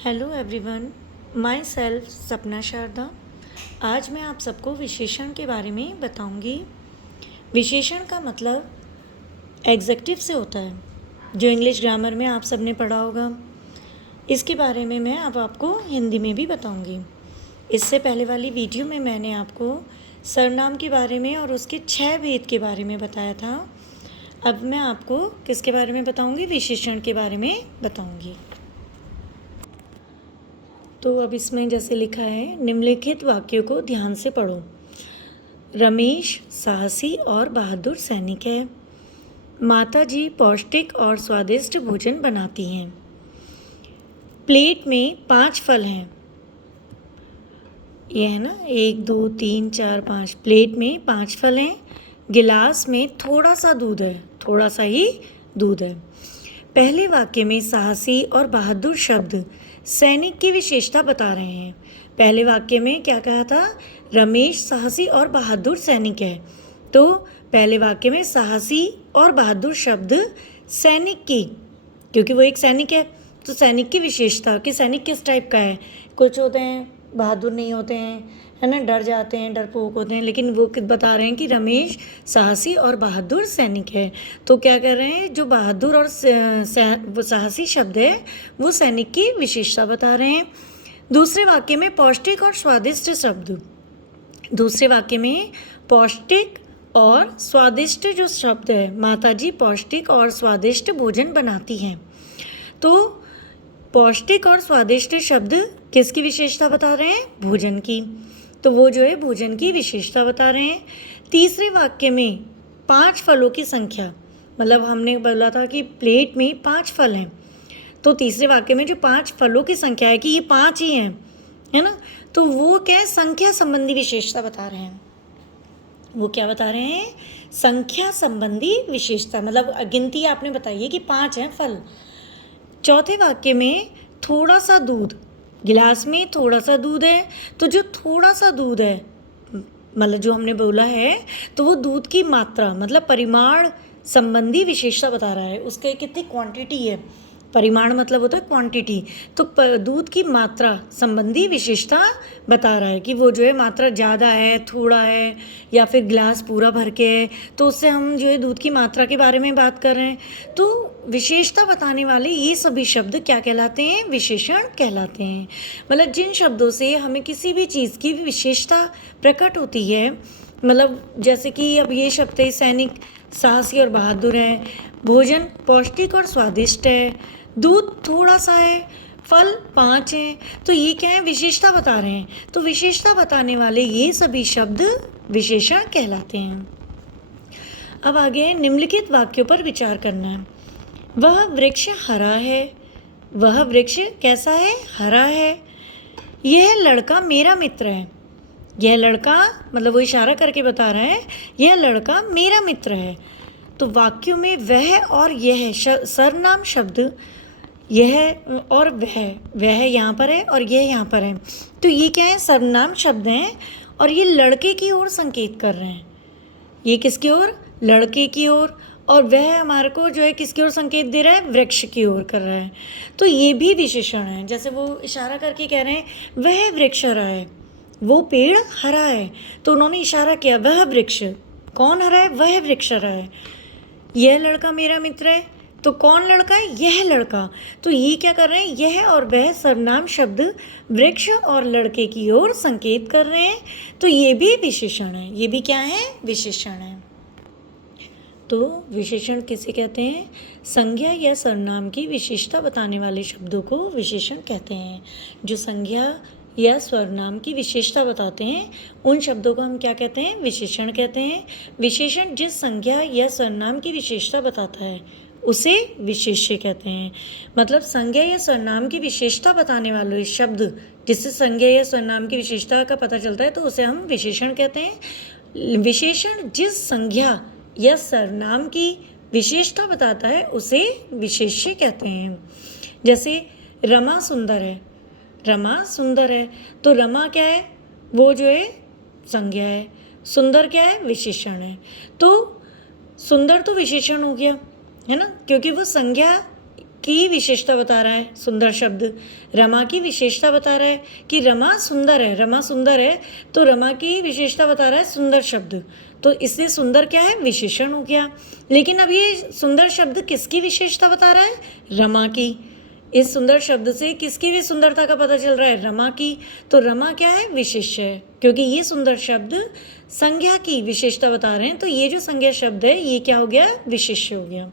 Hello everyone, my self सपना शारदा। आज मैं आप सबको विशेषण के बारे में बताऊंगी। विशेषण का मतलब एग्जेक्टिव से होता है, जो इंग्लिश ग्रामर में आप सब ने पढ़ा होगा। इसके बारे में मैं अब आपको हिंदी में भी बताऊंगी। इससे पहले वाली वीडियो में मैंने आपको सर्वनाम के बारे में और उसके 6 भेद के बारे में बताया था। अब मैं आपको किसके बारे में बताऊंगी? विशेषण के बारे में बताऊंगी। तो अब इसमें जैसे लिखा है, निम्नलिखित वाक्यों को ध्यान से पढ़ो। रमेश साहसी और बहादुर सैनिक है। माता जी पौष्टिक और स्वादिष्ट भोजन बनाती हैं। प्लेट में 5 फल हैं। ये है ना, 1 2 3 4 5। प्लेट में 5 फल हैं। गिलास में थोड़ा सा दूध है, थोड़ा सा ही दूध है। पहले वाक्य में साहसी और बहादुर शब्द सैनिक की विशेषता बता रहे हैं। पहले वाक्य में क्या कहा था? रमेश साहसी और बहादुर सैनिक है। तो पहले वाक्य में साहसी और बहादुर शब्द सैनिक की, क्योंकि वो एक सैनिक है, तो सैनिक की विशेषता कि सैनिक किस टाइप का है। कुछ होते हैं बहादुर नहीं होते हैं, है ना, डर जाते हैं, डरपोक होते हैं, लेकिन वो बता रहे हैं कि रमेश साहसी और बहादुर सैनिक है। तो क्या कर रहे हैं, जो बहादुर और वो साहसी शब्द है वो सैनिक की विशेषता बता रहे हैं। दूसरे वाक्य में पौष्टिक और स्वादिष्ट शब्द, दूसरे वाक्य में पौष्टिक और स्वादिष्ट जो शब्द है, माता जी पौष्टिक और स्वादिष्ट भोजन बनाती हैं। तो पौष्टिक और स्वादिष्ट शब्द किसकी विशेषता बता रहे हैं? भोजन की। तो वो जो है भोजन की विशेषता बता रहे हैं। तीसरे वाक्य में 5 फलों की संख्या, मतलब हमने बोला था कि प्लेट में 5 फल हैं, तो तीसरे वाक्य में जो 5 फलों की संख्या है कि ये 5 ही हैं, है ना, तो वो क्या है? संख्या संबंधी विशेषता बता रहे हैं। वो क्या बता रहे हैं? संख्या संबंधी विशेषता, मतलब गिनती आपने बताई है कि 5 हैं फल। चौथे वाक्य में थोड़ा सा दूध, गिलास में थोड़ा सा दूध है, तो जो थोड़ा सा दूध है, मतलब जो हमने बोला है, तो वो दूध की मात्रा मतलब परिमाण संबंधी विशेषता बता रहा है, उसके कितनी क्वांटिटी है। परिमाण मतलब होता है क्वांटिटी, तो दूध की मात्रा संबंधी विशेषता बता रहा है कि वो जो है मात्रा ज़्यादा है, थोड़ा है, या फिर गिलास पूरा भर के है, तो उससे हम जो है दूध की मात्रा के बारे में बात कर रहे हैं। तो विशेषता बताने वाले ये सभी शब्द क्या कहलाते हैं? विशेषण कहलाते हैं। मतलब जिन शब्दों से हमें किसी भी चीज़ की विशेषता प्रकट होती है, मतलब जैसे कि अब ये शब्द है, सैनिक साहसी और बहादुर है, भोजन पौष्टिक और स्वादिष्ट है, दूध थोड़ा सा है, फल 5 हैं, तो ये क्या है? विशेषता बता रहे हैं। तो विशेषता बताने वाले ये सभी शब्द विशेषण कहलाते हैं। अब आगे निम्नलिखित वाक्यों पर विचार करना है। वह वृक्ष हरा है। वह वृक्ष कैसा है? हरा है। यह लड़का मेरा मित्र है। यह लड़का, मतलब वो इशारा करके बता रहा है, यह लड़का मेरा मित्र है। तो वाक्यों में वह और यह सर्वनाम शब्द, यह और वह यहाँ पर है और यह यहाँ पर है, तो ये क्या है? सर्वनाम शब्द हैं और ये लड़के की ओर संकेत कर रहे हैं। ये किसकी ओर? लड़के की ओर। और वह हमारे को जो है किसकी ओर संकेत दे रहा है? वृक्ष की ओर कर रहा है। तो ये भी विशेषण है। जैसे वो इशारा करके कह रहे हैं वह वृक्ष हरा है, वो पेड़ हरा है, तो उन्होंने इशारा किया वह वृक्ष। कौन हरा है? वह वृक्ष हरा है। यह लड़का मेरा मित्र है, तो कौन लड़का है? यह लड़का। तो ये क्या कर रहे हैं? यह और वह सर्वनाम शब्द वृक्ष और लड़के की ओर संकेत कर रहे हैं, तो ये भी विशेषण है। ये भी क्या है? विशेषण है। तो विशेषण किसे कहते हैं? संज्ञा या सर्वनाम की विशेषता बताने वाले शब्दों को विशेषण कहते हैं। जो संज्ञा या सर्वनाम की विशेषता बताते हैं उन शब्दों को हम क्या कहते हैं? विशेषण कहते हैं। विशेषण जिस संज्ञा या सर्वनाम की विशेषता बताता है उसे विशेष्य कहते हैं। मतलब संज्ञा या सर्वनाम की विशेषता बताने वाले शब्द, जिससे संज्ञा या सर्वनाम की विशेषता का पता चलता है, तो उसे हम विशेषण कहते हैं। विशेषण जिस संज्ञा या सर्वनाम की विशेषता बताता है उसे विशेष्य कहते हैं। जैसे रमा सुंदर है, रमा सुंदर है, तो रमा क्या है? वो जो है संज्ञा है, सुंदर क्या है? विशेषण है। तो सुंदर तो विशेषण हो गया, है ना, क्योंकि वो संज्ञा की विशेषता बता रहा है सुंदर शब्द, रमा की विशेषता बता रहा है कि रमा सुंदर है, रमा सुंदर है, तो रमा की विशेषता बता रहा है सुंदर शब्द, तो इसलिए सुंदर क्या है, विशेषण हो गया। लेकिन अब ये सुंदर शब्द किसकी विशेषता बता रहा है, रमा की। इस सुंदर शब्द से किसकी भी सुंदरता का पता चल रहा है, रमा की। तो रमा क्या है, विशेष्य है, क्योंकि ये सुंदर शब्द संज्ञा की विशेषता बता रहे हैं, तो ये जो संज्ञा शब्द है ये क्या हो गया, विशेष्य हो गया।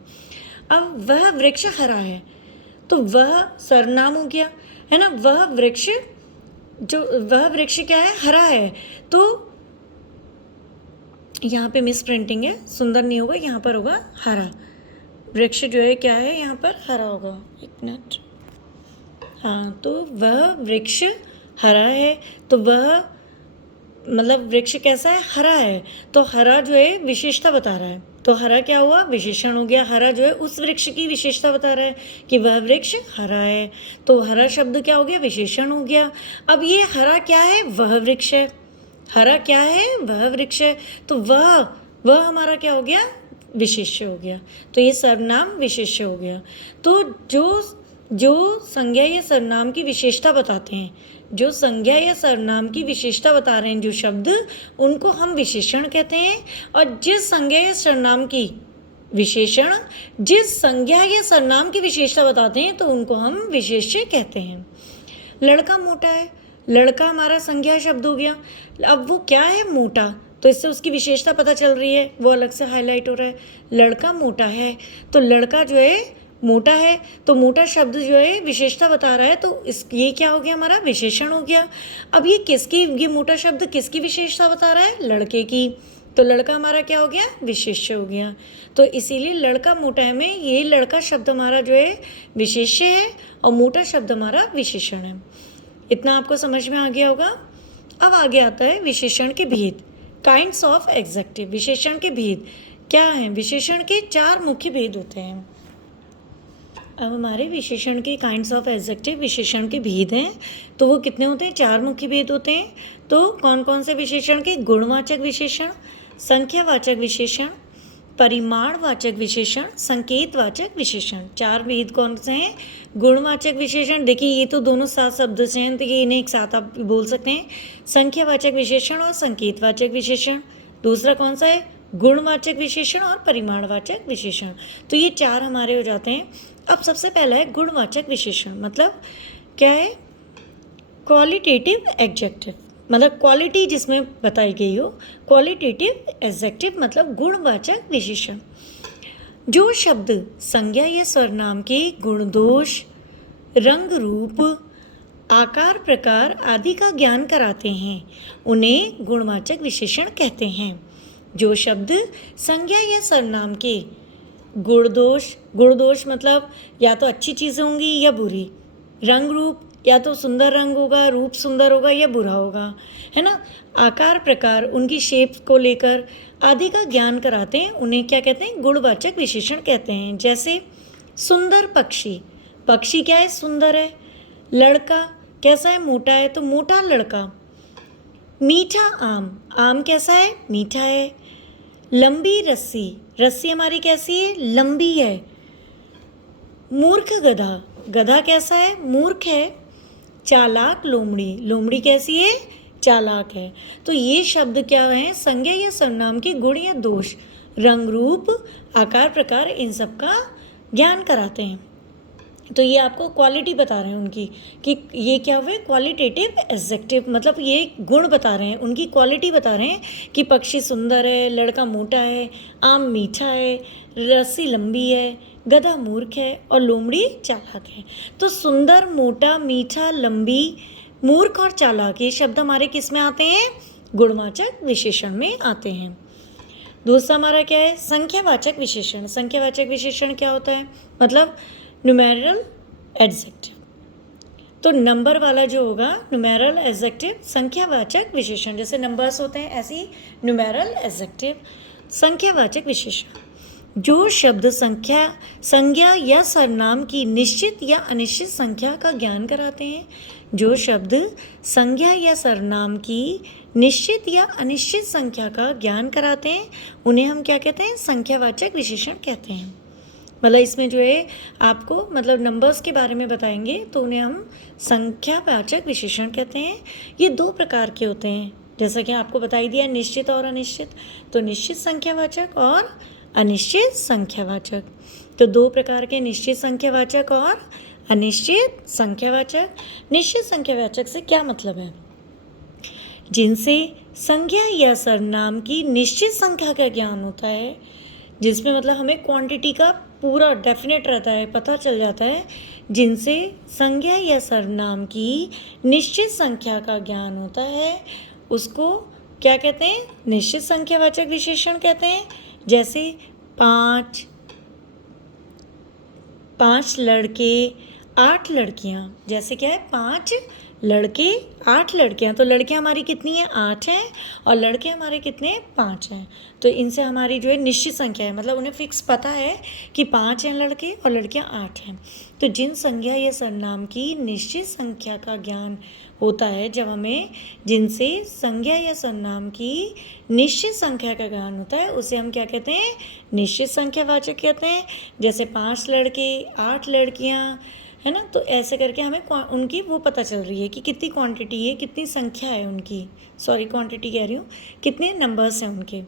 अब वह वृक्ष हरा है, तो वह सर्वनाम हो गया, है ना। वह वृक्ष क्या है, हरा है, तो यहाँ पे मिस प्रिंटिंग है, सुंदर नहीं होगा, यहाँ पर होगा हरा। वृक्ष जो है क्या है, यहाँ पर हरा होगा, एक मिनट। हाँ, तो वह वृक्ष हरा है, तो वह मतलब वृक्ष कैसा है, हरा है, तो हरा जो है विशेषता बता रहा है, तो हरा क्या हुआ, विशेषण हो गया। हरा जो है उस वृक्ष की विशेषता बता रहा है कि वह वृक्ष हरा है, तो हरा शब्द क्या हो गया, विशेषण हो गया। अब ये हरा क्या है, वह वृक्ष है, हरा क्या है, वह वृक्ष है, तो वह हमारा क्या हो गया, विशेष्य हो गया, तो ये सर्वनाम विशेष्य हो गया। तो जो संज्ञा या सर्वनाम की विशेषता बताते हैं, जो संज्ञा या सर्वनाम की विशेषता बता रहे हैं जो शब्द, उनको हम विशेषण कहते हैं। और जिस संज्ञा या सर्वनाम की विशेषण जिस संज्ञा या सर्वनाम की विशेषता बताते हैं, तो उनको हम विशेष्य कहते हैं। लड़का मोटा है, लड़का हमारा संज्ञा शब्द हो गया। अब वो क्या है, मोटा, तो इससे उसकी विशेषता पता चल रही है, वो अलग से हाईलाइट हो रहा है। लड़का मोटा है, तो लड़का जो है मोटा है, तो मोटा शब्द जो है विशेषता बता रहा है, तो ये क्या हो गया, हमारा विशेषण हो गया। अब ये मोटा शब्द किसकी विशेषता बता रहा है, लड़के की, तो लड़का हमारा क्या हो गया, विशेष्य हो गया। तो इसीलिए लड़का मोटा है में ये लड़का शब्द हमारा जो है विशेष्य है और मोटा शब्द हमारा विशेषण है। इतना आपको समझ में आ गया होगा। अब आगे आता है विशेषण के भेद, काइंड्स ऑफ एडजेक्टिव। विशेषण के भेद क्या हैं, विशेषण के 4 मुख्य भेद होते हैं। अब हमारे विशेषण के काइंड्स ऑफ एडजेक्टिव, विशेषण के भेद हैं, तो वो कितने होते हैं, 4 मुख्य भेद होते हैं। तो कौन कौन से विशेषण के, गुणवाचक विशेषण, संख्यावाचक विशेषण, परिमाणवाचक विशेषण, संकेतवाचक विशेषण। 4 भेद कौन से हैं, गुणवाचक विशेषण, देखिए ये तो दोनों साथ शब्द से हैं, तो ये इन्हें एक साथ आप बोल सकते हैं, संख्यावाचक विशेषण और संकेतवाचक विशेषण। दूसरा कौन सा है, गुणवाचक विशेषण और परिमाणवाचक विशेषण। तो ये 4 हमारे हो जाते हैं। अब सबसे पहला है गुणवाचक विशेषण, मतलब क्या है, क्वालिटेटिव एडजेक्टिव, मतलब क्वालिटी जिसमें बताई गई हो। क्वालिटेटिव एडजेक्टिव मतलब गुणवाचक विशेषण। जो शब्द संज्ञा या सर्वनाम के गुण दोष, रंग रूप, आकार प्रकार आदि का ज्ञान कराते हैं, उन्हें गुणवाचक विशेषण कहते हैं। जो शब्द संज्ञा या सर्वनाम के गुण दोष मतलब या तो अच्छी चीज़ें होंगी या बुरी, रंग रूप या तो सुंदर रंग होगा, रूप सुंदर होगा या बुरा होगा, है ना, आकार प्रकार उनकी शेप को लेकर आदि का ज्ञान कराते हैं, उन्हें क्या कहते हैं, गुणवाचक विशेषण कहते हैं। जैसे सुंदर पक्षी, पक्षी क्या है, सुंदर है। लड़का कैसा है, मोटा है, तो मोटा लड़का। मीठा आम, आम कैसा है, मीठा है। लंबी रस्सी, रस्सी हमारी कैसी है, लंबी है। मूर्ख गधा, गधा कैसा है, मूर्ख है। चालाक लोमड़ी, लोमड़ी कैसी है, चालाक है। तो ये शब्द क्या है, संज्ञा या सर्वनाम के गुण या दोष, रंग रूप, आकार प्रकार, इन सब का ज्ञान कराते हैं। तो ये आपको क्वालिटी बता रहे हैं उनकी, कि ये क्या हुए, क्वालिटेटिव एडजेक्टिव, मतलब ये गुण बता रहे हैं, उनकी क्वालिटी बता रहे हैं कि पक्षी सुंदर है, लड़का मोटा है, आम मीठा है, रस्सी लंबी है, गधा मूर्ख है और लोमड़ी चालाक है। तो सुंदर, मोटा, मीठा, लंबी, मूर्ख और चालाक ये शब्द हमारे किस में आते हैं, गुणवाचक विशेषण में आते हैं। दूसरा हमारा क्या है, संख्यावाचक विशेषण। संख्यावाचक विशेषण क्या होता है, मतलब न्यूमेरल एडजेक्टिव। तो नंबर वाला जो होगा न्यूमेरल एडजेक्टिव, संख्यावाचक विशेषण, जैसे नंबर्स होते हैं ऐसे ही न्यूमेरल एडजेक्टिव, संख्यावाचक विशेषण। जो शब्द संज्ञा या सर्वनाम की निश्चित या अनिश्चित संख्या का ज्ञान कराते हैं, जो शब्द संज्ञा या सर्वनाम की निश्चित या अनिश्चित संख्या का ज्ञान कराते हैं, उन्हें हम क्या कहते हैं, संख्यावाचक विशेषण कहते हैं। मतलब इसमें जो है आपको मतलब नंबर्स के बारे में बताएंगे तो उन्हें हम संख्यावाचक विशेषण कहते हैं। ये 2 प्रकार के होते हैं, जैसा कि आपको बता ही दिया, निश्चित और अनिश्चित। तो निश्चित संख्यावाचक और अनिश्चित संख्यावाचक। तो 2 प्रकार के निश्चित संख्यावाचक और अनिश्चित संख्यावाचक। निश्चित संख्यावाचक से क्या मतलब है? जिनसे संज्ञा या सर्वनाम की निश्चित संख्या का ज्ञान होता है, जिसमें मतलब हमें क्वांटिटी का पूरा डेफिनेट रहता है, पता चल जाता है। जिनसे संज्ञा या सर्वनाम की निश्चित संख्या का ज्ञान होता है, उसको क्या कहते हैं? निश्चित संख्यावाचक विशेषण कहते हैं। जैसे 5 लड़के 8 लड़कियाँ। जैसे क्या है? 5 लड़के 8 लड़कियाँ। तो लड़कियाँ हमारी कितनी हैं? 8 हैं, और लड़के हमारे कितने हैं? 5 हैं। तो इनसे हमारी जो है निश्चित संख्या है, मतलब उन्हें फिक्स पता है कि 5 हैं लड़के और लड़कियाँ 8 हैं। तो जिन संज्ञा या सर्वनाम की निश्चित संख्या का ज्ञान होता है, जब हमें जिनसे संज्ञा या सर्वनाम की निश्चित संख्या का ज्ञान होता है, उसे हम क्या कहते हैं? निश्चित संख्यावाचक कहते हैं। जैसे 5 लड़के 8 लड़कियाँ, है ना। तो ऐसे करके हमें उनकी वो पता चल रही है कि कितनी क्वांटिटी है, कितनी संख्या है उनकी, सॉरी क्वांटिटी कह रही हूँ, कितने नंबर्स हैं उनके।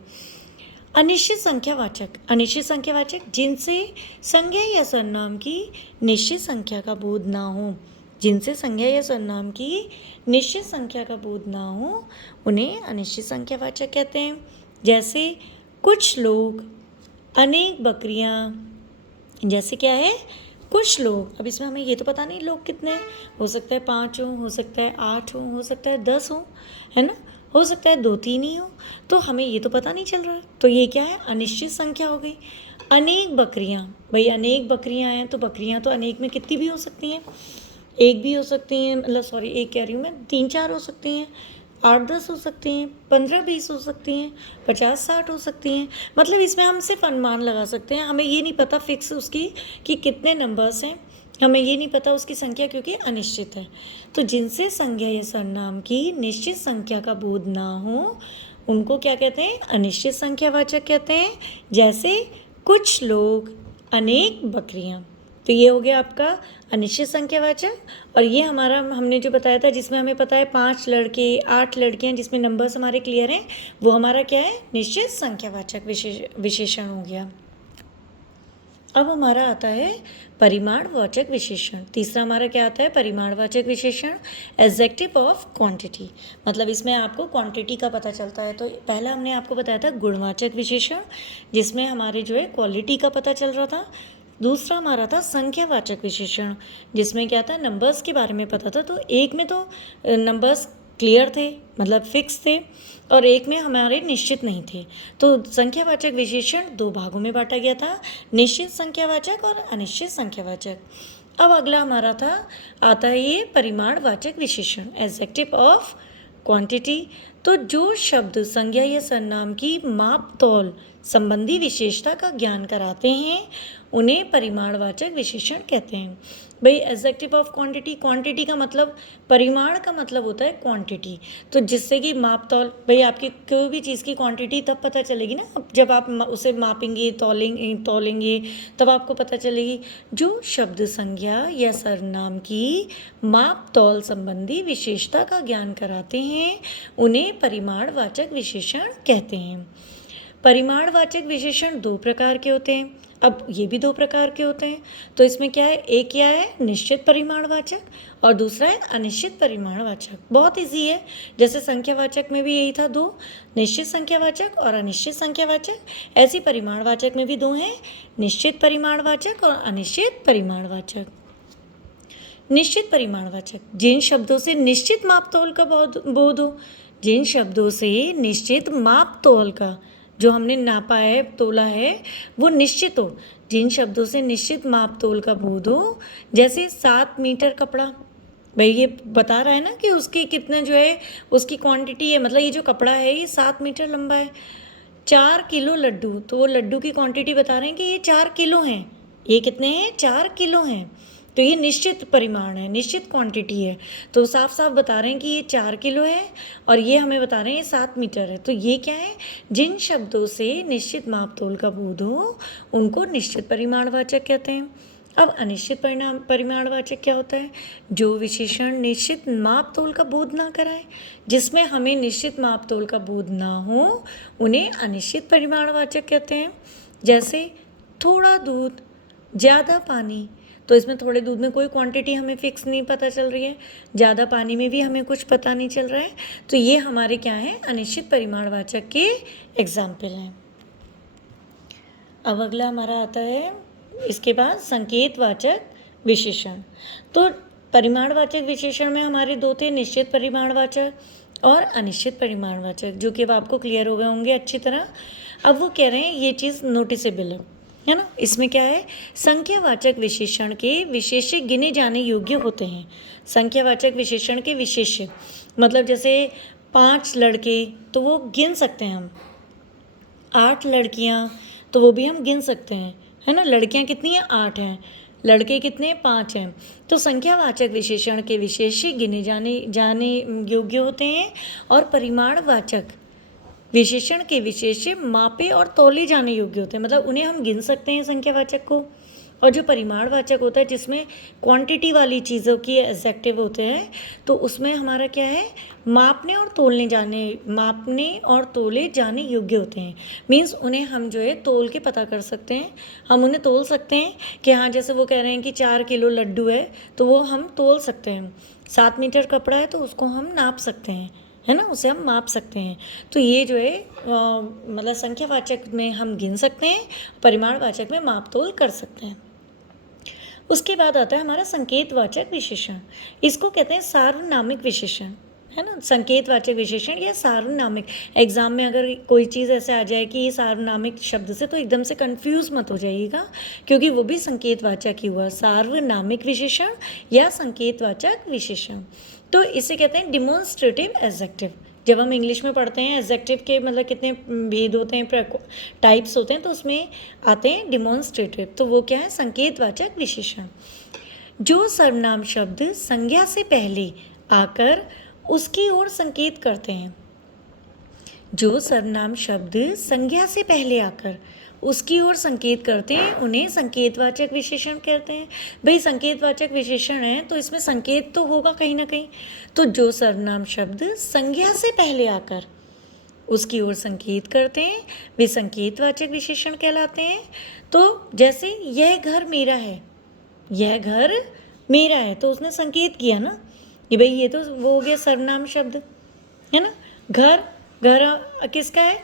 अनिश्चित संख्यावाचक। अनिश्चित संख्यावाचक जिनसे संज्ञा या सर्वनाम की निश्चित संख्या का बोध ना हो। जिनसे संज्ञा या सर्वनाम की निश्चित संख्या का बोध ना हो, उन्हें अनिश्चित संख्यावाचक कहते हैं। जैसे कुछ लोग, अनेक बकरियाँ। जैसे क्या है? कुछ लोग। अब इसमें हमें ये तो पता नहीं लोग कितने हैं, हो सकता है 5 हो सकता है 8 हो सकता है 10 हो, है ना, हो सकता है 2-3 ही हो। तो हमें ये तो पता नहीं चल रहा है, तो ये क्या है? अनिश्चित संख्या हो गई। अनेक बकरियाँ, भाई अनेक बकरियाँ हैं, तो बकरियाँ तो अनेक में कितनी भी हो सकती हैं, एक भी हो सकती हैं, मतलब सॉरी एक कह रही हूँ मैं, 3-4 हो सकती हैं, 8-10 हो सकती हैं, 15-20 हो सकती हैं, 50-60 हो सकती हैं। मतलब इसमें हम सिर्फ अनुमान लगा सकते हैं, हमें ये नहीं पता फिक्स उसकी कि कितने नंबर्स हैं, हमें ये नहीं पता उसकी संख्या, क्योंकि अनिश्चित है। तो जिनसे संज्ञा या सर्वनाम की निश्चित संख्या का बोध ना हो, उनको क्या कहते हैं? अनिश्चित संख्यावाचक कहते हैं। जैसे कुछ लोग, अनेक बकरियाँ। तो ये हो गया आपका अनिश्चित संख्यावाचक। और ये हमारा हमने जो बताया था, जिसमें हमें पता है 5 लड़के 8 लड़कियाँ, जिसमें नंबर्स हमारे क्लियर हैं, वो हमारा क्या है? निश्चित संख्यावाचक विशेषण हो गया। अब हमारा आता है परिमाणवाचक विशेषण। तीसरा हमारा क्या आता है? परिमाणवाचक विशेषण, एडजेक्टिव ऑफ क्वांटिटी। मतलब इसमें आपको क्वांटिटी का पता चलता है। तो पहला हमने आपको बताया था गुणवाचक विशेषण, जिसमें हमारे जो है क्वालिटी का पता चल रहा था। दूसरा हमारा था संख्यावाचक विशेषण, जिसमें क्या था? नंबर्स के बारे में पता था। तो एक में तो नंबर्स क्लियर थे, मतलब फिक्स थे, और एक में हमारे निश्चित नहीं थे। तो संख्यावाचक विशेषण 2 भागों में बांटा गया था, निश्चित संख्यावाचक और अनिश्चित संख्यावाचक। अब अगला हमारा आता है ये परिमाणवाचक विशेषण, एडजेक्टिव ऑफ क्वांटिटी। तो जो शब्द संज्ञा या सर्वनाम की माप तौल संबंधी विशेषता का ज्ञान कराते हैं, उन्हें परिमाणवाचक विशेषण कहते हैं। भाई एडजेक्टिव ऑफ क्वांटिटी, क्वांटिटी का मतलब, परिमाण का मतलब होता है क्वांटिटी। तो जिससे कि माप तौल, भाई आपकी कोई भी चीज़ की क्वांटिटी तब पता चलेगी ना, जब आप उसे मापेंगे, तौलेंगे, तब आपको पता चलेगी। जो शब्द संज्ञा या सर्वनाम की माप तौल संबंधी विशेषता का ज्ञान कराते हैं, उन्हें परिमाणवाचक विशेषण कहते हैं। परिमाणवाचक विशेषण 2 प्रकार के होते हैं। अब ये भी 2 प्रकार के होते हैं। तो इसमें क्या है? एक क्या है? निश्चित परिमाणवाचक, और दूसरा है अनिश्चित परिमाणवाचक। बहुत इजी है, जैसे संख्यावाचक में भी यही था 2, निश्चित संख्यावाचक और अनिश्चित संख्यावाचक। ऐसे परिमाणवाचक में भी 2 हैं, निश्चित परिमाणवाचक और अनिश्चित परिमाणवाचक। निश्चित परिमाणवाचक, जिन शब्दों से निश्चित माप तौल का बोध हो, जिन शब्दों से निश्चित माप तौल का, जो हमने नापा है, तोला है, वो निश्चित हो। जिन शब्दों से निश्चित माप तोल का बोध हो, जैसे 7 मीटर कपड़ा, भाई ये बता रहा है ना कि उसकी कितना जो है उसकी क्वांटिटी है, मतलब ये जो कपड़ा है ये 7 मीटर लंबा है। 4 किलो लड्डू, तो वो लड्डू की क्वांटिटी बता रहे हैं कि ये 4 किलो हैं। ये कितने हैं? 4 किलो हैं। तो ये निश्चित परिमाण है, निश्चित क्वांटिटी है। तो साफ साफ बता रहे हैं कि ये 4 किलो है और ये हमें बता रहे हैं ये 7 मीटर है। तो ये क्या है, जिन शब्दों से निश्चित माप तोल का बोध हो उनको निश्चित परिमाणवाचक कहते हैं। अब अनिश्चित परिमाणवाचक क्या होता है, जो विशेषण निश्चित माप तोल का बोध ना कराए, जिसमें हमें निश्चित माप तोल का बोध ना हो, उन्हें अनिश्चित परिमाणवाचक कहते हैं। जैसे थोड़ा दूध, ज़्यादा पानी, तो इसमें थोड़े दूध में कोई क्वांटिटी हमें फिक्स नहीं पता चल रही है, ज़्यादा पानी में भी हमें कुछ पता नहीं चल रहा है। तो ये हमारे क्या हैं, अनिश्चित परिमाणवाचक के एग्जाम्पल हैं। अब अगला हमारा आता है इसके बाद संकेतवाचक विशेषण। तो परिमाणवाचक विशेषण में हमारे दो थे, निश्चित परिमाणवाचक और अनिश्चित परिमाणवाचक, जो कि अब आपको क्लियर हो गए होंगे अच्छी तरह। अब वो कह रहे हैं ये चीज़ नोटिसेबल है ना। इसमें क्या है, संख्यावाचक विशेषण के विशेष्य गिने जाने योग्य होते हैं। संख्यावाचक विशेषण के विशेष्य मतलब जैसे 5 लड़के तो वो गिन सकते हैं हम, 8 लड़कियां तो वो भी हम गिन सकते हैं, है ना। लड़कियां कितनी हैं, 8 हैं, लड़के कितने, 5 हैं। तो संख्यावाचक विशेषण के विशेष्य गिने जाने योग्य होते हैं और परिमाणवाचक विशेषण के विशेष्य मापे और तौले जाने योग्य होते हैं, मतलब उन्हें हम गिन सकते हैं संख्यावाचक को। और जो परिमाणवाचक होता है जिसमें क्वांटिटी वाली चीज़ों की एडजेक्टिव होते हैं, तो उसमें हमारा क्या है, मापने और तोले जाने योग्य होते हैं। मीन्स उन्हें हम जो है तोल के पता कर सकते हैं, हम उन्हें तोल सकते हैं कि हाँ, जैसे वो कह रहे हैं कि 4 किलो लड्डू है तो वो हम तोल सकते हैं। 7 मीटर कपड़ा है तो उसको हम नाप सकते हैं, है ना, उसे हम माप सकते हैं। तो ये जो है मतलब संख्यावाचक में हम गिन सकते हैं, परिमाणवाचक में माप तोल कर सकते हैं। उसके बाद आता है हमारा संकेतवाचक विशेषण। इसको कहते हैं सार्वनामिक विशेषण, है ना। संकेतवाचक विशेषण या सार्वनामिक, एग्जाम में अगर कोई चीज़ ऐसे आ जाए कि ये सार्वनामिक शब्द से, तो एकदम से कंफ्यूज मत हो जाइएगा, क्योंकि वो भी संकेतवाचक ही हुआ, सार्वनामिक विशेषण या संकेतवाचक विशेषण। तो इसे कहते हैं डिमॉन्स्ट्रेटिव एडजेक्टिव। जब हम इंग्लिश में पढ़ते हैं एडजेक्टिव के मतलब कितने भेद होते हैं, टाइप्स होते हैं, तो उसमें आते हैं डिमॉन्स्ट्रेटिव। तो वो क्या है, संकेतवाचक विशेषण। जो सर्वनाम शब्द संज्ञा से पहले आकर उसकी ओर संकेत करते हैं, जो सर्वनाम शब्द संज्ञा से पहले आकर उसकी ओर संकेत करते हैं, उन्हें संकेतवाचक विशेषण कहते हैं। भाई संकेतवाचक विशेषण है तो इसमें संकेत तो होगा कहीं ना कहीं। तो जो सर्वनाम शब्द संज्ञा से पहले आकर उसकी ओर संकेत करते हैं वे संकेतवाचक विशेषण कहलाते हैं। तो जैसे यह घर मेरा है, यह घर मेरा है, तो उसने संकेत किया ना कि भाई ये तो वो हो गया सर्वनाम शब्द, है ना। घर किसका है,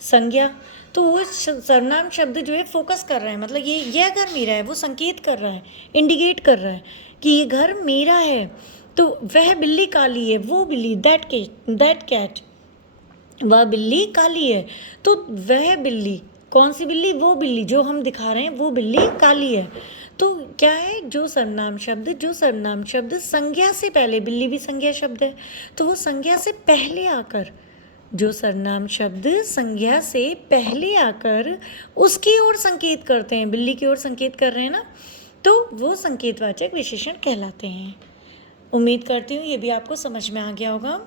संज्ञा। तो वो सर्वनाम शब्द जो है फोकस कर रहा है, मतलब यह घर मेरा है, वो संकेत कर रहा है, इंडिकेट कर रहा है कि ये घर मेरा है। तो वह बिल्ली काली है, वो बिल्ली, दैट कैट, वह बिल्ली काली है। तो वह बिल्ली, कौन सी बिल्ली, वो बिल्ली जो हम दिखा रहे हैं वो बिल्ली काली है। तो क्या है, जो सर्वनाम शब्द संज्ञा से पहले, बिल्ली भी संज्ञा शब्द है, तो वो संज्ञा से पहले आकर, जो सर्वनाम शब्द संज्ञा से पहले आकर उसकी ओर संकेत करते हैं, बिल्ली की ओर संकेत कर रहे हैं ना, तो वो संकेतवाचक विशेषण कहलाते हैं। उम्मीद करती हूँ ये भी आपको समझ में आ गया होगा।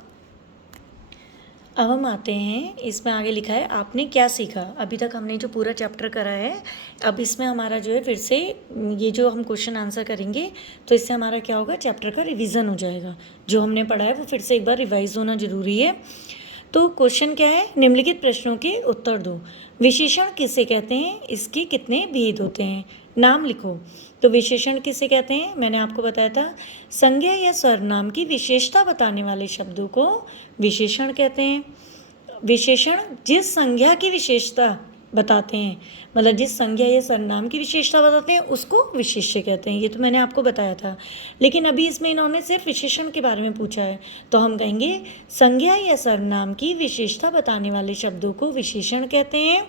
अब हम आते हैं, इसमें आगे लिखा है आपने क्या सीखा। अभी तक हमने जो पूरा चैप्टर करा है, अब इसमें हमारा जो है फिर से ये जो हम क्वेश्चन आंसर करेंगे, तो इससे हमारा क्या होगा, चैप्टर का रिवीजन हो जाएगा। जो हमने पढ़ा है वो फिर से एक बार रिवाइज होना जरूरी है। तो क्वेश्चन क्या है, निम्नलिखित प्रश्नों के उत्तर दो। विशेषण किसे कहते हैं, इसके कितने भेद होते हैं, नाम लिखो। तो विशेषण किसे कहते हैं, मैंने आपको बताया था, संज्ञा या सर्वनाम की विशेषता बताने वाले शब्दों को विशेषण कहते हैं। विशेषण जिस संज्ञा की विशेषता बताते हैं, मतलब जिस संज्ञा या सर्वनाम की विशेषता बताते हैं उसको विशेष्य कहते हैं। ये तो मैंने आपको बताया था, लेकिन अभी इसमें इन्होंने सिर्फ विशेषण के बारे में पूछा है, तो हम कहेंगे संज्ञा या सर्वनाम की विशेषता बताने वाले शब्दों को विशेषण कहते हैं।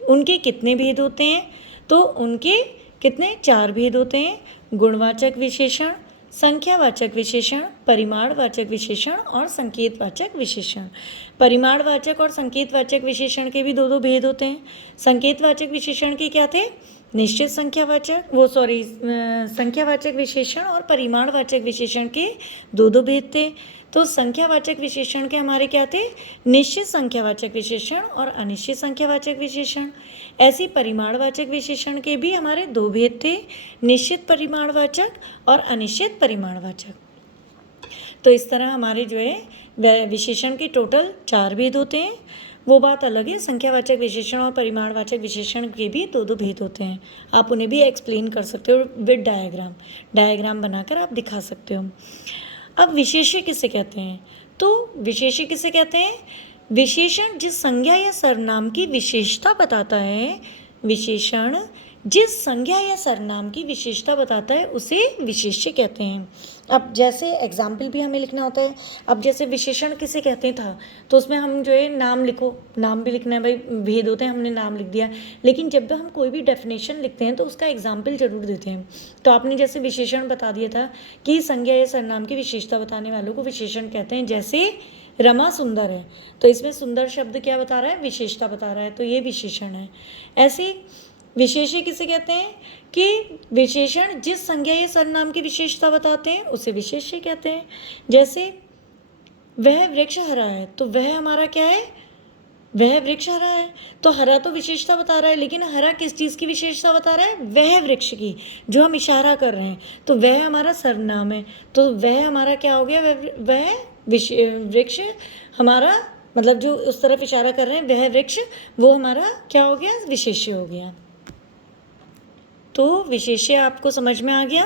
उनके कितने भेद होते हैं, तो उनके कितने, 4 भेद होते हैं। गुणवाचक विशेषण, संख्यावाचक विशेषण, परिमाणवाचक विशेषण और संकेतवाचक विशेषण। परिमाणवाचक और संकेतवाचक विशेषण के भी 2 भेद होते हैं। संकेतवाचक विशेषण के क्या थे, निश्चित संख्यावाचक संख्यावाचक विशेषण और परिमाणवाचक विशेषण के दो दो भेद थे। तो संख्यावाचक विशेषण के हमारे क्या थे? निश्चित संख्यावाचक विशेषण और अनिश्चित संख्यावाचक विशेषण। ऐसी परिमाणवाचक विशेषण के भी हमारे दो भेद थे, निश्चित परिमाणवाचक और अनिश्चित परिमाणवाचक। तो इस तरह हमारे जो है विशेषण के टोटल 4 भेद होते हैं। वो बात अलग है, संख्यावाचक विशेषण और परिमाणवाचक विशेषण के भी दो दो भेद होते हैं। आप उन्हें भी एक्सप्लेन कर सकते हो विद डायग्राम बनाकर आप दिखा सकते हो। अब विशेष्य किसे कहते हैं? तो विशेष्य किसे कहते हैं? विशेषण जिस संज्ञा या सर्वनाम की विशेषता बताता है, विशेषण जिस संज्ञा या सर्वनाम की विशेषता बताता है उसे विशेष्य कहते हैं। अब जैसे एग्जाम्पल भी हमें लिखना होता है। अब जैसे विशेषण किसे कहते था, तो उसमें हम जो है नाम लिखो, नाम भी लिखना है भाई, भेद होते हैं, हमने नाम लिख दिया। लेकिन जब भी हम कोई भी डेफिनेशन लिखते हैं तो उसका एग्जाम्पल जरूर देते हैं। तो आपने जैसे विशेषण बता दिया था कि संज्ञा या सर्वनाम की विशेषता बताने वालों को विशेषण कहते हैं। जैसे रमा सुंदर है, तो इसमें सुंदर शब्द क्या बता रहा है? विशेषता बता रहा है, तो ये विशेषण है। ऐसे विशेष्य किसे कहते हैं? कि विशेषण जिस संज्ञा या सर्वनाम की विशेषता बताते हैं उसे विशेष्य कहते हैं। जैसे वह वृक्ष हरा है, तो वह हमारा क्या है? वह वृक्ष हरा है। तो हरा तो विशेषता बता रहा है, लेकिन हरा किस चीज़ की विशेषता बता रहा है? वह वृक्ष की, जो हम इशारा कर रहे हैं। तो वह हमारा सर्वनाम है, तो वह हमारा क्या हो गया? वह वृक्ष हमारा, मतलब जो उस तरफ इशारा कर रहे हैं वह वृक्ष, वो हमारा क्या हो गया? विशेष्य हो गया। तो विशेष्य आपको समझ में आ गया।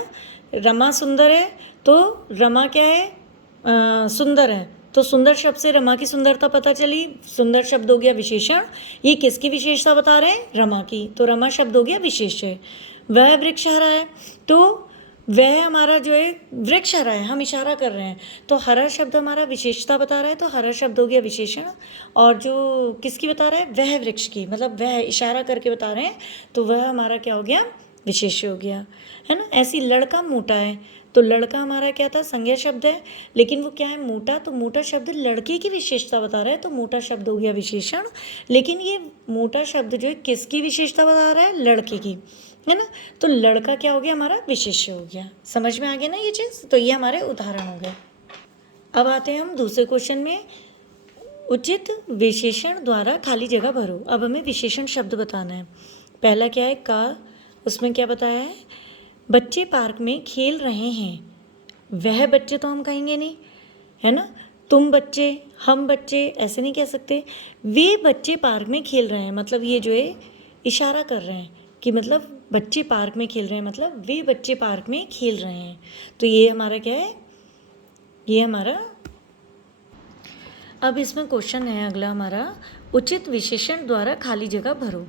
रमा सुंदर है, तो रमा क्या है? सुंदर है। तो सुंदर शब्द से रमा की सुंदरता पता चली, सुंदर शब्द हो गया विशेषण। ये किसकी विशेषता बता रहे हैं? रमा की, तो रमा शब्द हो गया विशेष्य। वह वृक्ष हरा है, तो वह हमारा जो है वृक्ष हरा है, हम इशारा कर रहे हैं, तो हरा शब्द हमारा विशेषता बता रहा है, तो हरा शब्द हो गया विशेषण। और जो किसकी बता रहा है? वह वृक्ष की, मतलब वह इशारा करके बता रहे हैं, तो वह हमारा क्या हो गया? विशेष्य हो गया, है ना। ऐसी लड़का मोटा है, तो लड़का हमारा क्या था? संज्ञा शब्द है, लेकिन वो क्या है? मोटा। तो मोटा शब्द लड़के की विशेषता बता रहा है, तो मोटा शब्द हो गया विशेषण। लेकिन ये मोटा शब्द जो है किसकी विशेषता बता रहा है? लड़के की, है ना। तो लड़का क्या हो गया? हमारा विशेष्य हो गया। समझ में आ गया ना ये चीज़? तो ये हमारे उदाहरण हो गए। अब आते हैं हम दूसरे क्वेश्चन में। उचित विशेषण द्वारा खाली जगह भरो। अब हमें विशेषण शब्द बताना है। पहला क्या है? का, उसमें क्या बताया है? बच्चे पार्क में खेल रहे हैं। वह बच्चे तो हम कहेंगे नहीं, है ना। तुम बच्चे, हम बच्चे, ऐसे नहीं कह सकते। वे बच्चे पार्क में खेल रहे हैं, मतलब ये जो है इशारा कर रहे हैं कि मतलब बच्चे पार्क में खेल रहे हैं, मतलब वे बच्चे पार्क में खेल रहे हैं। तो ये हमारा क्या है? ये हमारा। अब इसमें क्वेश्चन है अगला हमारा, उचित विशेषण द्वारा खाली जगह भरो।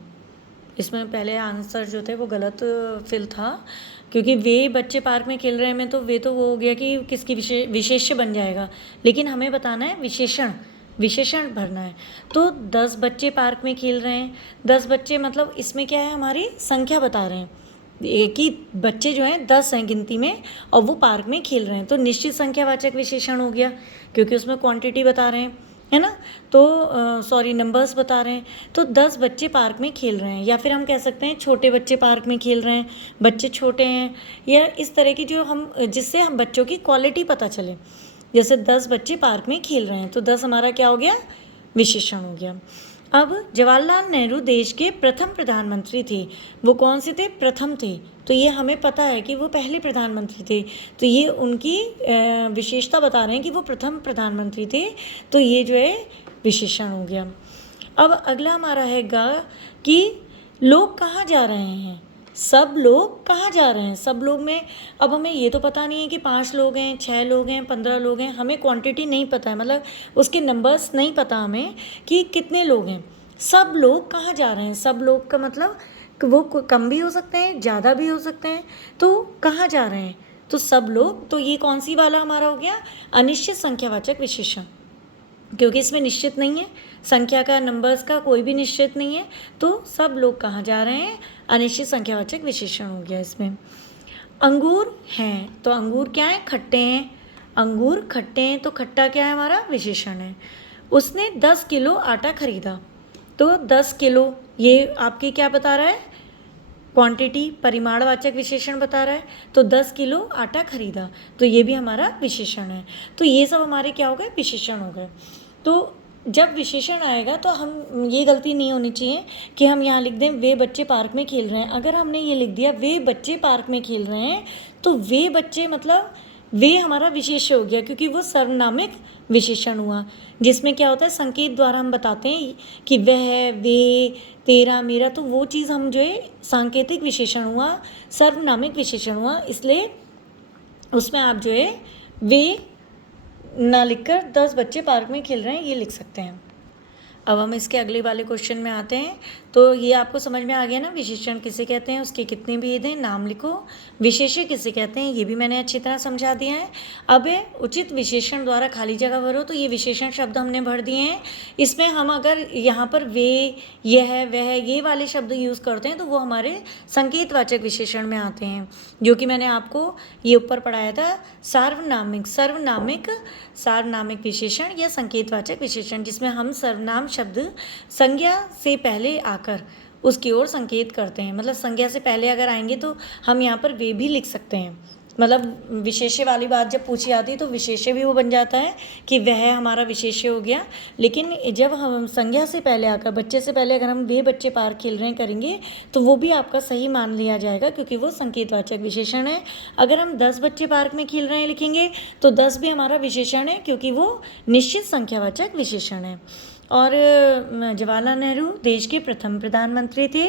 इसमें पहले आंसर जो थे वो गलत फिल था, क्योंकि वे बच्चे पार्क में खेल रहे हैं में तो वे तो वो हो गया कि किसकी विशेष्य बन जाएगा, लेकिन हमें बताना है विशेषण भरना है। तो 10 बच्चे पार्क में खेल रहे हैं, 10 बच्चे मतलब इसमें क्या है? हमारी संख्या बता रहे हैं कि बच्चे जो हैं 10 हैं गिनती में और वो पार्क में खेल रहे हैं। तो निश्चित संख्यावाचक विशेषण हो गया, क्योंकि उसमें क्वांटिटी बता रहे हैं, है ना। तो नंबर्स बता रहे हैं। तो 10 बच्चे पार्क में खेल रहे हैं, या फिर हम कह सकते हैं छोटे बच्चे पार्क में खेल रहे हैं, बच्चे छोटे हैं, या इस तरह की जो हम, जिससे हम बच्चों की क्वालिटी पता चले। जैसे 10 बच्चे पार्क में खेल रहे हैं, तो 10 हमारा क्या हो गया? विशेषण हो गया। अब जवाहरलाल नेहरू देश के प्रथम प्रधानमंत्री थे। वो कौन से थे? प्रथम थे। तो ये हमें पता है कि वो पहले प्रधानमंत्री थे, तो ये उनकी विशेषता बता रहे हैं कि वो प्रथम प्रधानमंत्री थे, तो ये जो है विशेषण हो गया। अब अगला हमारा है गा, कि लोग कहाँ जा रहे हैं? सब लोग कहाँ जा रहे हैं? सब लोग में अब हमें ये तो पता नहीं है कि 5 लोग हैं, 6 लोग हैं, 15 लोग हैं, हमें क्वांटिटी नहीं पता है, मतलब उसके नंबर्स नहीं पता हमें कि कितने लोग हैं। सब लोग कहाँ जा रहे हैं? सब लोग का मतलब वो कम भी हो सकते हैं, ज़्यादा भी हो सकते हैं, तो कहाँ जा रहे हैं? तो सब लोग, तो ये कौन सी वाला हमारा हो गया? अनिश्चित संख्यावाचक विशेषण, क्योंकि इसमें निश्चित नहीं है, संख्या का, नंबर्स का कोई भी निश्चित नहीं है। तो सब लोग कहाँ जा रहे हैं? अनिश्चित संख्यावाचक विशेषण हो गया इसमें। अंगूर हैं, तो अंगूर क्या है? खट्टे हैं। अंगूर खट्टे हैं, तो खट्टा क्या है? हमारा विशेषण है। उसने 10 किलो आटा खरीदा, तो 10 किलो ये आपकी क्या बता रहा है? क्वांटिटी परिमाणवाचक विशेषण बता रहा है, तो 10 किलो आटा खरीदा, तो ये भी हमारा विशेषण है। तो ये सब हमारे क्या हो गए, विशेषण हो गए। तो जब विशेषण आएगा तो हम ये गलती नहीं होनी चाहिए कि हम यहाँ लिख दें वे बच्चे पार्क में खेल रहे हैं। अगर हमने ये लिख दिया वे बच्चे पार्क में खेल रहे हैं, तो वे बच्चे मतलब वे हमारा विशेष्य हो गया, क्योंकि वो सर्वनामिक विशेषण हुआ, जिसमें क्या होता है संकेत द्वारा हम बताते हैं कि वह, वे, तेरा, मेरा, तो वो चीज़ हम जो है सांकेतिक विशेषण हुआ, सर्वनामिक विशेषण हुआ, इसलिए उसमें आप जो है वे ना लिखकर 10 बच्चे पार्क में खेल रहे हैं ये लिख सकते हैं। अब हम इसके अगले वाले क्वेश्चन में आते हैं। तो ये आपको समझ में आ गया ना, विशेषण किसे कहते हैं, उसके कितने भेद हैं, नाम लिखो। विशेष्य किसे कहते हैं ये भी मैंने अच्छी तरह समझा दिया है। अब उचित विशेषण द्वारा खाली जगह भरो, तो ये विशेषण शब्द हमने भर दिए हैं। इसमें हम अगर यहाँ पर वे, यह, वह, ये वाले शब्द यूज़ करते हैं तो वो हमारे संकेतवाचक विशेषण में आते हैं, जो कि मैंने आपको ये ऊपर पढ़ाया था, सार्वनामिक विशेषण या संकेतवाचक विशेषण, जिसमें हम सर्वनाम शब्द संज्ञा से पहले आकर उसकी ओर संकेत करते हैं। मतलब संज्ञा से पहले अगर आएंगे तो हम यहाँ पर वे भी लिख सकते हैं। मतलब विशेष्य वाली बात जब पूछी आती है तो विशेष्य भी वो बन जाता है कि वह हमारा विशेष्य हो गया। लेकिन जब हम संज्ञा से पहले आकर, बच्चे से पहले अगर हम वे बच्चे पार्क खेल रहे हैं करेंगे तो वो भी आपका सही मान लिया जाएगा, क्योंकि वो संकेतवाचक विशेषण है। अगर हम 10 बच्चे पार्क में खेल रहे हैं लिखेंगे तो 10 भी हमारा विशेषण है, क्योंकि वो निश्चित संख्यावाचक विशेषण है। और जवाहरलाल नेहरू देश के प्रथम प्रधानमंत्री थे।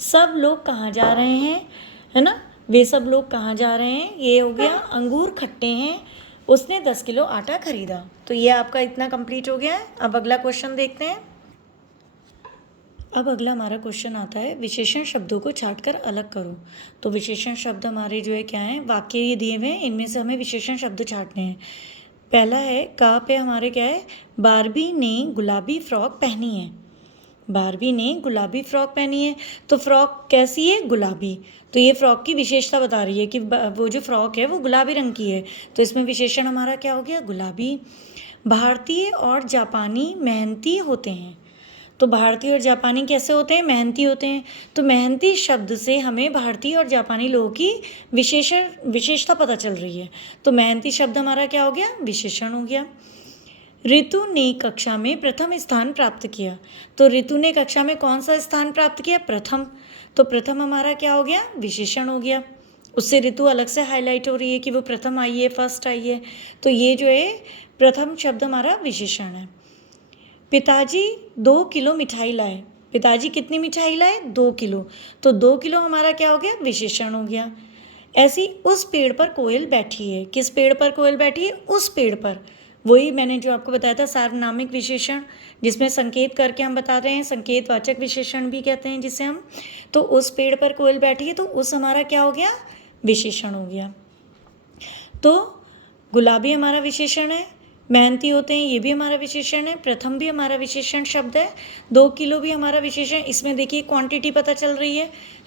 सब लोग कहाँ जा रहे हैं, है ना, वे सब लोग कहाँ जा रहे हैं, ये हो गया अंगूर खट्टे हैं, उसने 10 किलो आटा खरीदा। तो ये आपका इतना कंप्लीट हो गया है। अब अगला क्वेश्चन देखते हैं। अब अगला हमारा क्वेश्चन आता है, विशेषण शब्दों को छांटकर अलग करो। तो विशेषण शब्द हमारे जो है क्या है, वाक्य ये दिए हुए हैं, इनमें से हमें विशेषण शब्द छांटने हैं। पहला है का पे हमारे क्या है, बारबी ने गुलाबी फ्रॉक पहनी है। बारबी ने गुलाबी फ्रॉक पहनी है, तो फ्रॉक कैसी है, गुलाबी। तो ये फ्रॉक की विशेषता बता रही है कि वो जो फ्रॉक है वो गुलाबी रंग की है, तो इसमें विशेषण हमारा क्या हो गया, गुलाबी। भारतीय और जापानी मेहनती होते हैं। तो भारतीय और जापानी कैसे होते हैं, मेहनती होते हैं। तो मेहनती शब्द से हमें भारतीय और जापानी लोगों की विशेषता पता चल रही है। तो मेहनती शब्द हमारा क्या हो गया, विशेषण हो गया। ऋतु ने कक्षा में प्रथम स्थान प्राप्त किया। तो ऋतु ने कक्षा में कौन सा स्थान प्राप्त किया, प्रथम। तो प्रथम हमारा क्या हो गया, विशेषण हो गया। उससे ऋतु अलग से हाईलाइट हो रही है कि वो प्रथम आई है, फर्स्ट आई है। तो ये जो है प्रथम शब्द हमारा विशेषण है। पिताजी 2 किलो मिठाई लाए। पिताजी कितनी मिठाई लाए, 2 किलो। तो 2 किलो हमारा क्या हो गया, विशेषण हो गया। ऐसी उस पेड़ पर कोयल बैठी है। किस पेड़ पर कोयल बैठी है, उस पेड़ पर। वही मैंने जो आपको बताया था सार्वनामिक विशेषण, जिसमें संकेत करके हम बता रहे हैं, संकेतवाचक विशेषण भी कहते हैं जिसे हम। तो उस पेड़ पर कोयल बैठी है, तो उस हमारा क्या हो गया, विशेषण हो गया। तो गुलाबी हमारा विशेषण है, मेहनती होते हैं ये भी हमारा विशेषण है, प्रथम भी हमारा विशेषण शब्द है, 2 किलो भी हमारा विशेषण। इसमें देखिए क्वांटिटी पता चल रही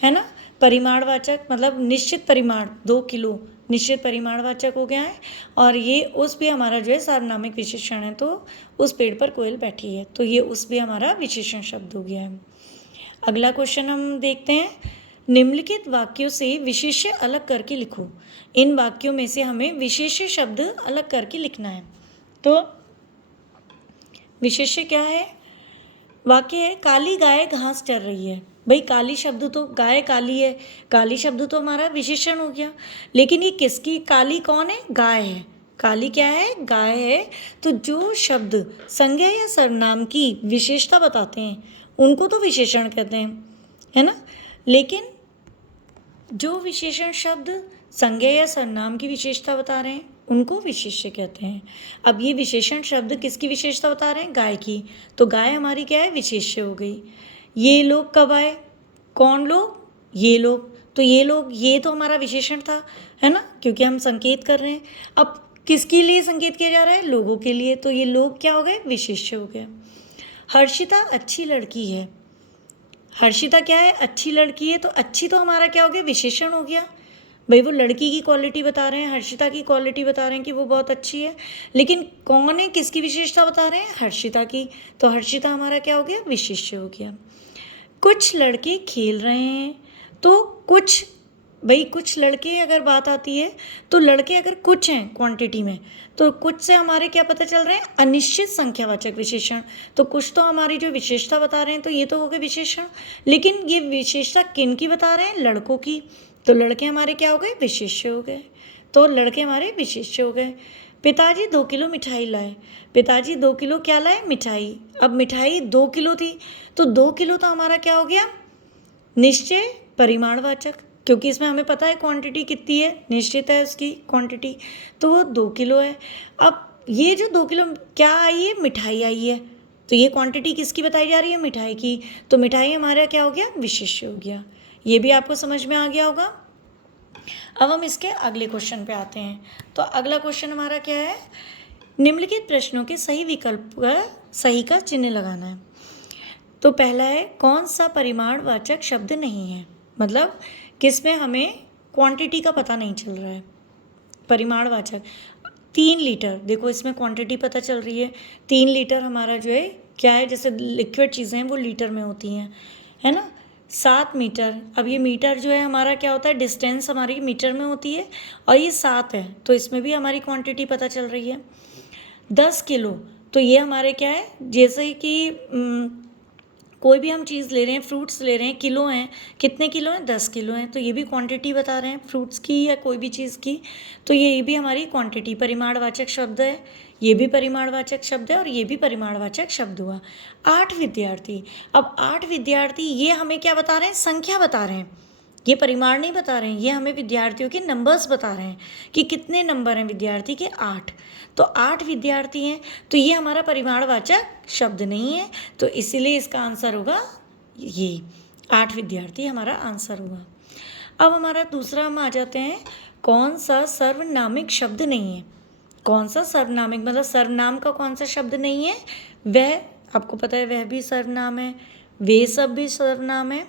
है ना। परिमाणवाचक मतलब निश्चित परिमाण, 2 किलो निश्चित परिमाणवाचक हो गया है। और ये उस भी हमारा जो है सार्वनामिक विशेषण है, तो उस पेड़ पर कोयल बैठी है, तो ये उस भी हमारा विशेषण शब्द हो गया है। अगला क्वेश्चन हम देखते हैं, निम्नलिखित वाक्यों से विशेष्य अलग करके लिखो। इन वाक्यों में से हमें विशेष्य शब्द अलग करके लिखना है। तो विशेष्य क्या है, वाक्य है काली गाय घास चर रही है। भाई काली शब्द तो, गाय काली है, काली शब्द तो हमारा विशेषण हो गया। लेकिन ये किसकी, काली कौन है, गाय है। काली क्या है, गाय है। तो जो शब्द संज्ञा या सर्वनाम की विशेषता बताते हैं उनको तो विशेषण कहते हैं, है ना। लेकिन जो विशेषण शब्द संज्ञा या सर्वनाम की विशेषता बता रहे हैं उनको विशेष्य कहते हैं। अब ये विशेषण शब्द किसकी विशेषता बता रहे हैं, गाय की। तो गाय हमारी क्या है, विशेष्य हो गई। ये लोग कब आए, कौन लोग, ये लोग। तो ये लोग, ये तो हमारा विशेषण था, है ना, क्योंकि हम संकेत कर रहे हैं। अब किसके लिए संकेत किया जा रहा है, लोगों के लिए। तो ये लोग क्या हो गए, विशेष्य हो गया। हर्षिता अच्छी लड़की है। हर्षिता क्या है, अच्छी लड़की है। तो अच्छी तो हमारा क्या हो गया, विशेषण हो गया। भाई वो लड़की की क्वालिटी बता रहे हैं, हर्षिता की क्वालिटी बता रहे हैं कि वो बहुत अच्छी है। लेकिन कौन है, किसकी विशेषता बता रहे हैं, हर्षिता की। तो हर्षिता हमारा क्या हो गया, विशेष्य हो गया। कुछ लड़के खेल रहे हैं। तो कुछ, भाई कुछ लड़के अगर बात आती है तो लड़के अगर कुछ हैं क्वांटिटी में, तो कुछ से हमारे क्या पता चल रहे हैं, अनिश्चित संख्यावाचक विशेषण। तो कुछ तो हमारी जो विशेषता बता रहे हैं, तो ये तो हो गए विशेषण, लेकिन ये विशेषता किन की बता रहे हैं, लड़कों की। तो लड़के हमारे क्या हो गए, विशेष्य हो गए। तो लड़के हमारे विशेष्य हो गए। पिताजी 2 किलो मिठाई लाए। पिताजी 2 किलो क्या लाए, मिठाई। अब मिठाई 2 किलो थी, तो 2 किलो तो हमारा क्या हो गया, निश्चय परिमाणवाचक, क्योंकि इसमें हमें पता है क्वांटिटी कितनी है, निश्चित है उसकी क्वांटिटी, तो वो 2 किलो है। अब ये जो 2 किलो क्या आई है, मिठाई आई है, तो ये क्वांटिटी किसकी बताई जा रही है, मिठाई की। तो मिठाई हमारा क्या हो गया, विशेष्य हो गया। ये भी आपको समझ में आ गया होगा। अब हम इसके अगले क्वेश्चन पे आते हैं। तो अगला क्वेश्चन हमारा क्या है, निम्नलिखित प्रश्नों के सही विकल्प पर सही का चिन्ह लगाना है। तो पहला है, कौन सा परिमाणवाचक शब्द नहीं है, मतलब किसमें हमें क्वांटिटी का पता नहीं चल रहा है। परिमाणवाचक 3 लीटर, देखो इसमें क्वांटिटी पता चल रही है। 3 लीटर हमारा जो है क्या है, जैसे लिक्विड चीज़ें हैं वो लीटर में होती हैं, है ना। 7 मीटर, अब ये मीटर जो है हमारा क्या होता है, डिस्टेंस हमारी मीटर में होती है, और ये 7 है, तो इसमें भी हमारी क्वांटिटी पता चल रही है। 10 किलो, तो ये हमारे क्या है, जैसे कि कोई भी हम चीज़ ले रहे हैं, फ्रूट्स ले रहे हैं, किलो हैं, कितने किलो हैं, 10 किलो हैं, तो ये भी क्वांटिटी बता रहे हैं फ्रूट्स की या कोई भी चीज़ की। तो ये भी हमारी क्वांटिटी, परिमाणवाचक शब्द है, ये भी परिमाणवाचक शब्द है और ये भी परिमाणवाचक शब्द हुआ। 8 विद्यार्थी, अब 8 विद्यार्थी ये हमें क्या बता रहे हैं, संख्या बता रहे हैं, ये परिमाण नहीं बता रहे हैं, ये हमें विद्यार्थियों के नंबर्स बता रहे हैं कि कितने नंबर हैं विद्यार्थी के, 8। तो 8 विद्यार्थी हैं, तो ये हमारा परिमाणवाचक शब्द नहीं है, तो इसीलिए इसका आंसर होगा ये 8 विद्यार्थी हमारा आंसर होगा। अब हमारा दूसरा हम आ जाते हैं, कौन सा सर्वनामिक शब्द नहीं है। कौन सा सर्वनामिक, मतलब सर्वनाम का कौन सा शब्द नहीं है, वह आपको पता है, वह भी सर्वनाम है, वे सब भी सर्वनाम है,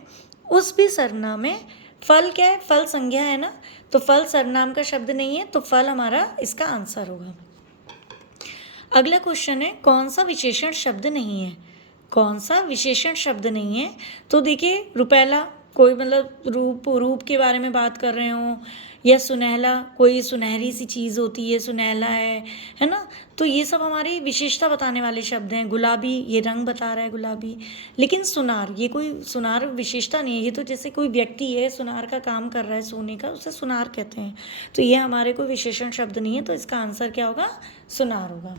उस भी सर्वनाम है। फल क्या है, फल संज्ञा है ना, तो फल सर्वनाम का शब्द नहीं है, तो फल हमारा इसका आंसर होगा। अगला क्वेश्चन है, कौन सा विशेषण शब्द नहीं है। कौन सा विशेषण शब्द नहीं है, तो देखिए रुपैला, कोई मतलब रूप के बारे में बात कर रहे हो, या सुनहला, कोई सुनहरी सी चीज़ होती है, सुनहला है ना, तो ये सब हमारी विशेषता बताने वाले शब्द हैं। गुलाबी, ये रंग बता रहा है गुलाबी। लेकिन सुनार, ये कोई सुनार विशेषता नहीं है, ये तो जैसे कोई व्यक्ति है, सुनार का काम कर रहा है सोने का, उसे सुनार कहते हैं, तो ये हमारे कोई विशेषण शब्द नहीं है, तो इसका आंसर क्या होगा, सुनार होगा।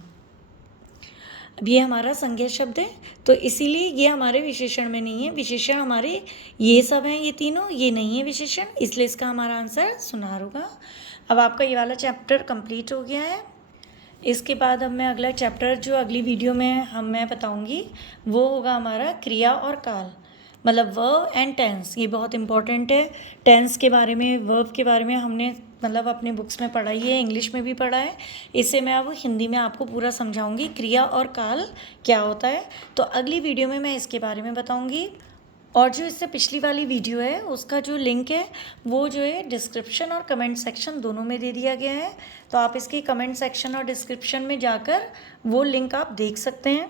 अब ये हमारा संज्ञा शब्द है, तो इसीलिए ये हमारे विशेषण में नहीं है। विशेषण हमारे ये सब हैं, ये तीनों, ये नहीं है विशेषण, इसलिए इसका हमारा आंसर सुनार होगा। अब आपका ये वाला चैप्टर कंप्लीट हो गया है। इसके बाद अब मैं अगला चैप्टर जो अगली वीडियो में मैं बताऊंगी, वो होगा हमारा क्रिया और काल, मतलब वर्ब एंड टेंस। ये बहुत इंपॉर्टेंट है। टेंस के बारे में, वर्ब के बारे में हमने मतलब अपने बुक्स में पढ़ा ही है, इंग्लिश में भी पढ़ा है, इसे मैं अब हिंदी में आपको पूरा समझाऊंगी, क्रिया और काल क्या होता है। तो अगली वीडियो में मैं इसके बारे में बताऊंगी। और जो इससे पिछली वाली वीडियो है उसका जो लिंक है वो जो है डिस्क्रिप्शन और कमेंट सेक्शन दोनों में दे दिया गया है, तो आप इसके कमेंट सेक्शन और डिस्क्रिप्शन में जाकर वो लिंक आप देख सकते हैं।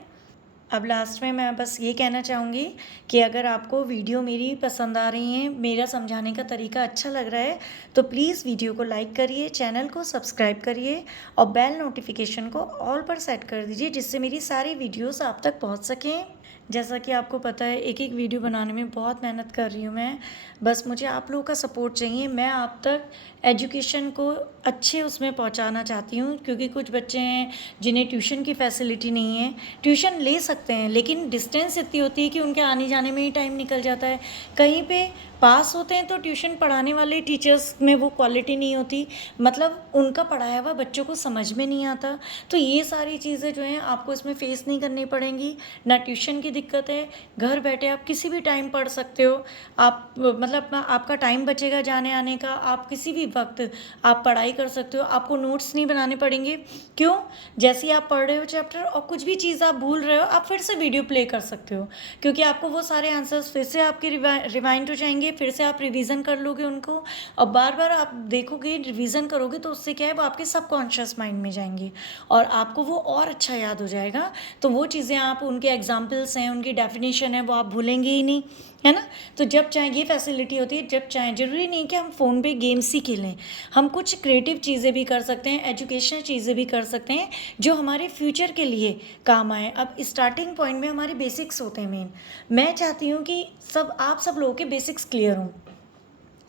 अब लास्ट में मैं बस ये कहना चाहूँगी कि अगर आपको वीडियो मेरी पसंद आ रही है, मेरा समझाने का तरीका अच्छा लग रहा है, तो प्लीज़ वीडियो को लाइक करिए, चैनल को सब्सक्राइब करिए और बेल नोटिफिकेशन को ऑल पर सेट कर दीजिए, जिससे मेरी सारी वीडियोस आप तक पहुंच सकें। जैसा कि आपको पता है, एक एक वीडियो बनाने में बहुत मेहनत कर रही हूँ मैं, बस मुझे आप लोगों का सपोर्ट चाहिए। मैं आप तक एजुकेशन को अच्छे उसमें पहुंचाना चाहती हूँ, क्योंकि कुछ बच्चे हैं जिन्हें ट्यूशन की फैसिलिटी नहीं है। ट्यूशन ले सकते हैं, लेकिन डिस्टेंस इतनी होती है कि उनके आने जाने में ही टाइम निकल जाता है। कहीं पे पास होते हैं तो ट्यूशन पढ़ाने वाले टीचर्स में वो क्वालिटी नहीं होती, मतलब उनका पढ़ाया हुआ बच्चों को समझ में नहीं आता। तो ये सारी चीज़ें जो हैं आपको इसमें फेस नहीं करनी पड़ेंगी। ना ट्यूशन की दिक्कत है, घर बैठे आप किसी भी टाइम पढ़ सकते हो। आप मतलब आपका टाइम बचेगा जाने आने का, आप किसी भी वक्त आप पढ़ाई कर सकते हो। आपको नोट्स नहीं बनाने पड़ेंगे। क्यों? जैसे ही आप पढ़ रहे हो चैप्टर और कुछ भी चीज़ आप भूल रहे हो, आप फिर से वीडियो प्ले कर सकते हो, क्योंकि आपको वो सारे आंसर्स फिर से आपके रिवाइंड हो जाएंगे, फिर से आप रिवीजन कर लोगे उनको, और बार बार आप देखोगे, रिवीजन करोगे, तो उससे क्या है, वो आपके सबकॉन्शियस माइंड में जाएंगे और आपको वो और अच्छा याद हो जाएगा। तो वो चीज़ें आप, उनके एग्जाम्पल्स हैं, उनकी डेफिनेशन है, वो आप भूलेंगे ही नहीं। है ना। तो जब चाहे ये फैसिलिटी होती है, जब चाहे, ज़रूरी नहीं कि हम फ़ोन पे गेम्स ही खेलें, हम कुछ क्रिएटिव चीज़ें भी कर सकते हैं, एजुकेशनल चीज़ें भी कर सकते हैं जो हमारे फ्यूचर के लिए काम आए। अब स्टार्टिंग पॉइंट में हमारे बेसिक्स होते हैं मेन। मैं चाहती हूँ कि आप सब लोगों के बेसिक्स क्लियर हों।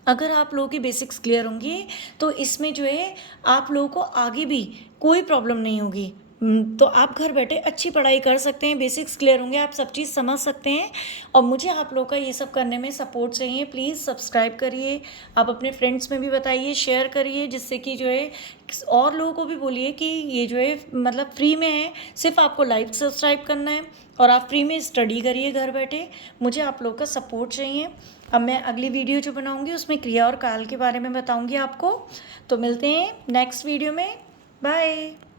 अगर आप लोगों के बेसिक्स क्लियर होंगे तो इसमें जो है आप लोगों को आगे भी कोई प्रॉब्लम नहीं होगी। तो आप घर बैठे अच्छी पढ़ाई कर सकते हैं, बेसिक्स क्लियर होंगे, आप सब चीज़ समझ सकते हैं। और मुझे आप लोगों का ये सब करने में सपोर्ट चाहिए। प्लीज़ सब्सक्राइब करिए, आप अपने फ्रेंड्स में भी बताइए, शेयर करिए, जिससे कि जो है और लोगों को भी बोलिए कि ये जो है मतलब फ्री में है, सिर्फ आपको लाइक सब्सक्राइब करना है और आप फ्री में स्टडी करिए घर बैठे। मुझे आप लोगों का सपोर्ट चाहिए। अब मैं अगली वीडियो जो बनाऊंगी उसमें क्रिया और काल के बारे में बताऊंगी आपको। तो मिलते हैं नेक्स्ट वीडियो में। बाय।